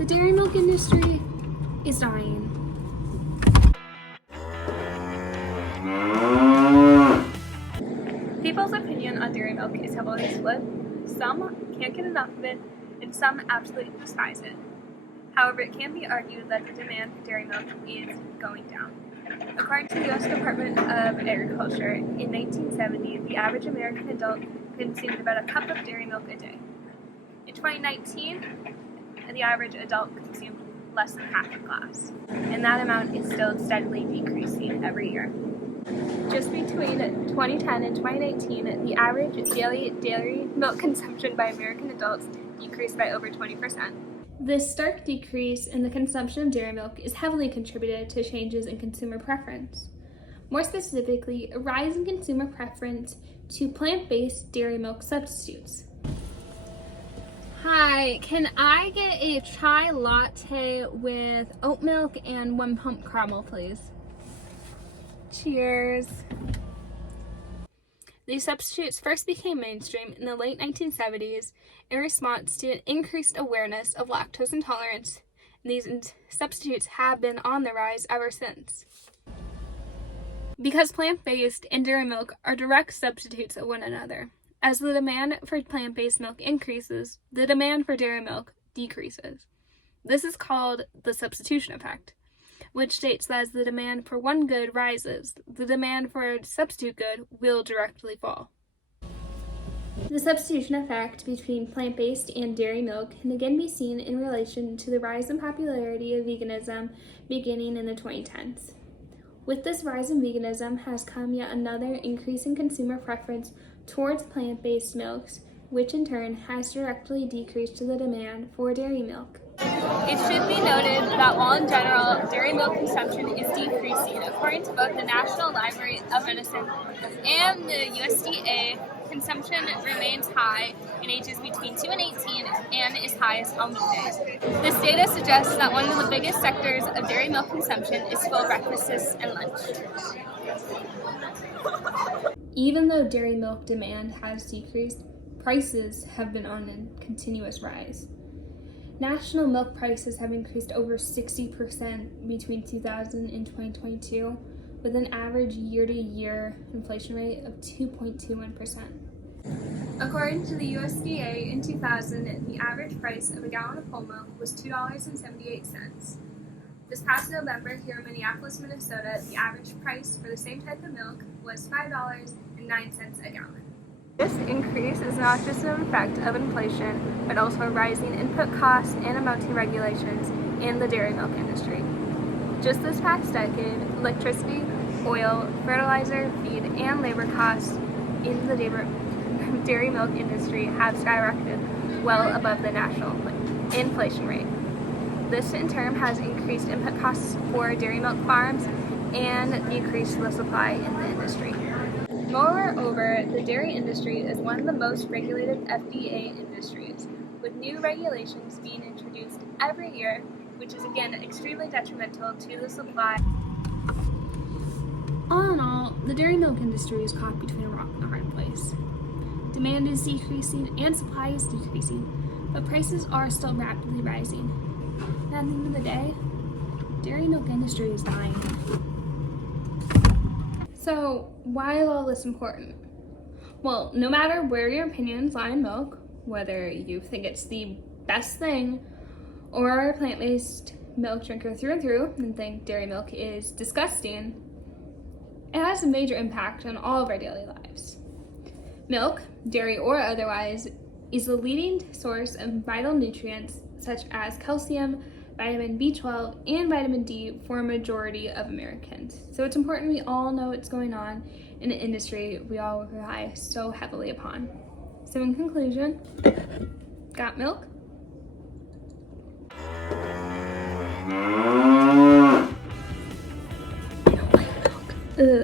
The dairy milk industry is dying. People's opinion on dairy milk is heavily split. Some can't get enough of it, and some absolutely despise it. However, it can be argued that the demand for dairy milk is going down. According to the U.S. Department of Agriculture, in 1970, the average American adult consumed about a cup of dairy milk a day. In 2019, the average adult consumed less than half a glass, and that amount is still steadily decreasing every year. Just between 2010 and 2019, the average daily dairy milk consumption by American adults decreased by over 20%. This stark decrease in the consumption of dairy milk is heavily contributed to changes in consumer preference. More specifically, a rise in consumer preference to plant-based dairy milk substitutes. Hi, can I get a chai latte with oat milk and 1 pump caramel, please? Cheers. These substitutes first became mainstream in the late 1970s in response to an increased awareness of lactose intolerance, and these substitutes have been on the rise ever since. Because plant-based and dairy milk are direct substitutes of one another, as the demand for plant-based milk increases, the demand for dairy milk decreases. This is called the substitution effect, which states that as the demand for one good rises, the demand for a substitute good will directly fall. The substitution effect between plant-based and dairy milk can again be seen in relation to the rise in popularity of veganism beginning in the 2010s. With this rise in veganism has come yet another increase in consumer preference towards plant-based milks, which in turn has directly decreased the demand for dairy milk. It should be noted that while in general dairy milk consumption is decreasing, according to both the National Library of Medicine and the USDA, consumption remains high in ages between 2 and 18 and is highest on weekdays. This data suggests that one of the biggest sectors of dairy milk consumption is full breakfasts and lunch. Even though dairy milk demand has decreased, prices have been on a continuous rise. National milk prices have increased over 60% between 2000 and 2022, with an average year-to-year inflation rate of 2.21%. According to the USDA, in 2000, the average price of a gallon of whole milk was $2.78. This past November, here in Minneapolis, Minnesota, the average price for the same type of milk was $5.09 a gallon. This increase is not just an effect of inflation, but also rising input costs and amounting regulations in the dairy milk industry. Just this past decade, electricity, oil, fertilizer, feed, and labor costs in the dairy milk industry have skyrocketed well above the national inflation rate. This in turn has increased input costs for dairy milk farms and decreased the supply in the industry. Moreover, the dairy industry is one of the most regulated FDA industries, with new regulations being introduced every year, which is again extremely detrimental to the supply. All in all, the dairy milk industry is caught between a rock and a hard place. Demand is decreasing and supply is decreasing, but prices are still rapidly rising. And at the end of the day, dairy milk industry is dying. So, why is all this important? Well, no matter where your opinions lie in milk, whether you think it's the best thing or are a plant-based milk drinker through and through and think dairy milk is disgusting, it has a major impact on all of our daily lives. Milk, dairy or otherwise, is the leading source of vital nutrients such as calcium, vitamin B12, and vitamin D for a majority of Americans. So it's important we all know what's going on in an industry we all rely so heavily upon. So in conclusion, got milk? I don't like milk. Ugh.